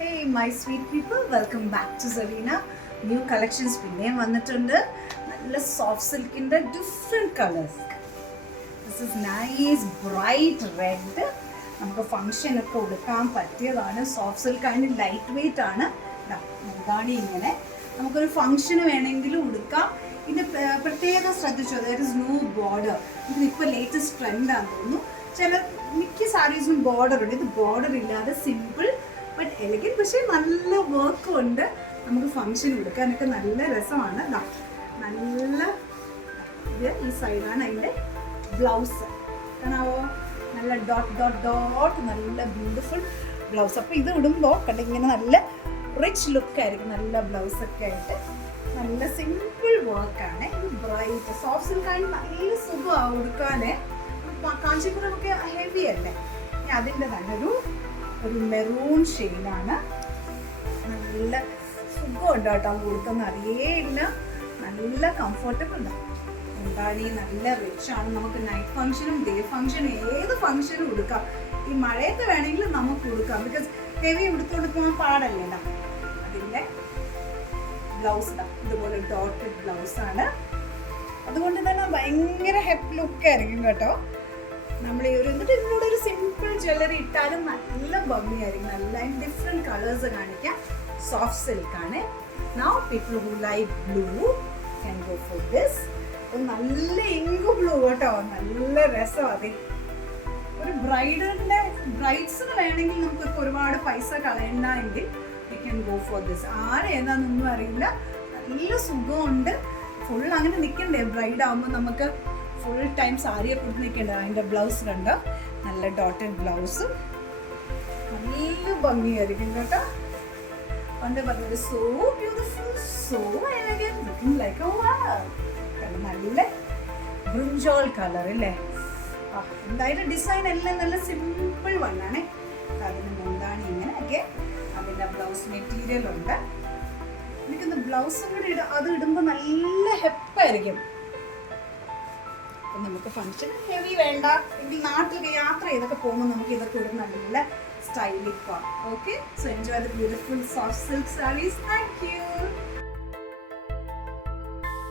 Hey my sweet people, welcome back to Zarina. New collections പിന്നെയും വന്നിട്ടുണ്ട്. നല്ല soft സിൽക്കിൻ്റെ different colours. This is nice bright red. നമുക്ക് ഫങ്ഷനൊക്കെ ഉടുക്കാൻ പറ്റിയതാണ്. Soft silk and lightweight ആണ്. ഇതാണ് ഇങ്ങനെ നമുക്കൊരു ഫങ്ഷന് വേണമെങ്കിലും ഉടുക്കാം. ഇതിൻ്റെ പ്രത്യേകം ശ്രദ്ധിച്ചു, ദർ ഇസ് നോ ബോർഡർ. ഇതിപ്പോൾ ലേറ്റസ്റ്റ് ട്രെൻഡാന്ന് തോന്നുന്നു. ചില മിക്ക സാരീസിനും ബോർഡർ ഉണ്ട്. ഇത് ബോർഡർ ഇല്ലാതെ സിമ്പിൾ ബട്ട് എലഗൻറ്റ്, പക്ഷേ നല്ല വർക്കും ഉണ്ട്. നമുക്ക് ഫങ്ഷൻ എടുക്കാനൊക്കെ നല്ല രസമാണ്. നല്ല ഇത് ഈ സൈഡാണ് അതിൻ്റെ ബ്ലൗസ്. കാണാവോ, നല്ല ഡോട്ട് ഡോട്ട് ഡോട്ട്, നല്ല ബ്യൂട്ടിഫുൾ ബ്ലൗസ്. അപ്പോൾ ഇത് ഇടുമ്പോൾ കണ്ട ഇങ്ങനെ നല്ല റിച്ച് ലുക്കായിരിക്കും. നല്ല ബ്ലൗസൊക്കെ ആയിട്ട് നല്ല സിമ്പിൾ വർക്കാണ്. ഇത് ബ്രൈറ്റ് സോഫ്റ്റ് സിൽക്കാണ്. നല്ല സുഖമാണ് ഉടുക്കാൻ. കാഞ്ചീപുരമൊക്കെ ഹെവി അല്ലേ. അതിൻ്റെ തന്നെ ഒരു മെറൂൺ ഷെയ്ഡാണ്. നല്ല സുഖമുണ്ട് കേട്ടോ കൊടുക്കുന്ന, അറിയേയില്ല. നല്ല കംഫർട്ടബിൾ ഉണ്ട്. എന്താണ് ഈ നല്ല റിച്ചാണ്. നമുക്ക് നൈറ്റ് ഫംഗ്ഷനും ഡേ ഫംഗ്ഷനും ഏത് ഫംഗ്ഷനും കൊടുക്കാം. ഈ മഴയത്ത് വേണമെങ്കിൽ നമുക്ക് കൊടുക്കാം. ബിക്കോസ് ഹെവി ഉടുത്തോണ്ട് പോകാൻ പാടല്ലേ. അതിൻ്റെ ബ്ലൗസ് ഇതുപോലെ ഡോട്ടഡ് ബ്ലൗസാണ്. അതുകൊണ്ട് തന്നെ ഭയങ്കര ഹെപ്പ് ലുക്കായിരിക്കും കേട്ടോ. നമ്മൾ ഈ എന്നിട്ട് ഇതിലൂടെ ഒരു സിമ്പിൾ ജ്വല്ലറി ഇട്ടാലും നല്ല ഭംഗിയായിരിക്കും. നല്ല ഡിഫറെൻറ്റ് കളേഴ്സ് കാണിക്കാം. സോഫ്റ്റ് സിൽക്കാണ്. Now people who like blue can go for this. നല്ല ഇങ്ക് ബ്ലൂ കേട്ടോ. നല്ല രസം. അതെ, ഒരു ബ്രൈഡ്സിന് വേണമെങ്കിൽ നമുക്കിപ്പോൾ ഒരുപാട് പൈസ കളയണ്ടെങ്കിൽ we can go for this. ആരേതാണെന്നൊന്നും അറിയില്ല. നല്ല സുഖമുണ്ട്. ഫുൾ അങ്ങനെ നിൽക്കണ്ടേ ബ്രൈഡ് ആകുമ്പോൾ. നമുക്ക് ഫുൾ ടൈം സാരിയെ കൊടുത്ത് നിൽക്കേണ്ടത്. അതിൻ്റെ ബ്ലൗസ് കണ്ടോ, നല്ല ഡോട്ടഡ് ബ്ലൗസ്. നല്ല ഭംഗിയായിരിക്കും കേട്ടോ. പണ്ട് പറഞ്ഞത് so beautiful, so elegant, looking like a wow. നല്ല ബ്രിഞ്ചോൾ കളർ അല്ലേ. എന്തായാലും ഡിസൈൻ എല്ലാം നല്ല സിമ്പിൾ വണ്ണാണേ. അതിന് മുന്താണി ഇങ്ങനെ ഒക്കെ. അതിൻ്റെ ബ്ലൗസ് മെറ്റീരിയൽ ഉണ്ട്. എനിക്കൊന്ന് ബ്ലൗസും കൂടി അത് ഇടുമ്പോൾ നല്ല ഹെപ്പായിരിക്കും. അപ്പം നമുക്ക് ഫങ്ഷൻ ഹെവി വേണ്ട എങ്കിൽ നാട്ടിലൊക്കെ യാത്ര ചെയ്തൊക്കെ പോകുമ്പോൾ നമുക്ക് ഇതൊക്കെ ഒരു നല്ല സ്റ്റൈലിക് ആണ്. Okay, so enjoy the beautiful soft silk sarees. Thank U.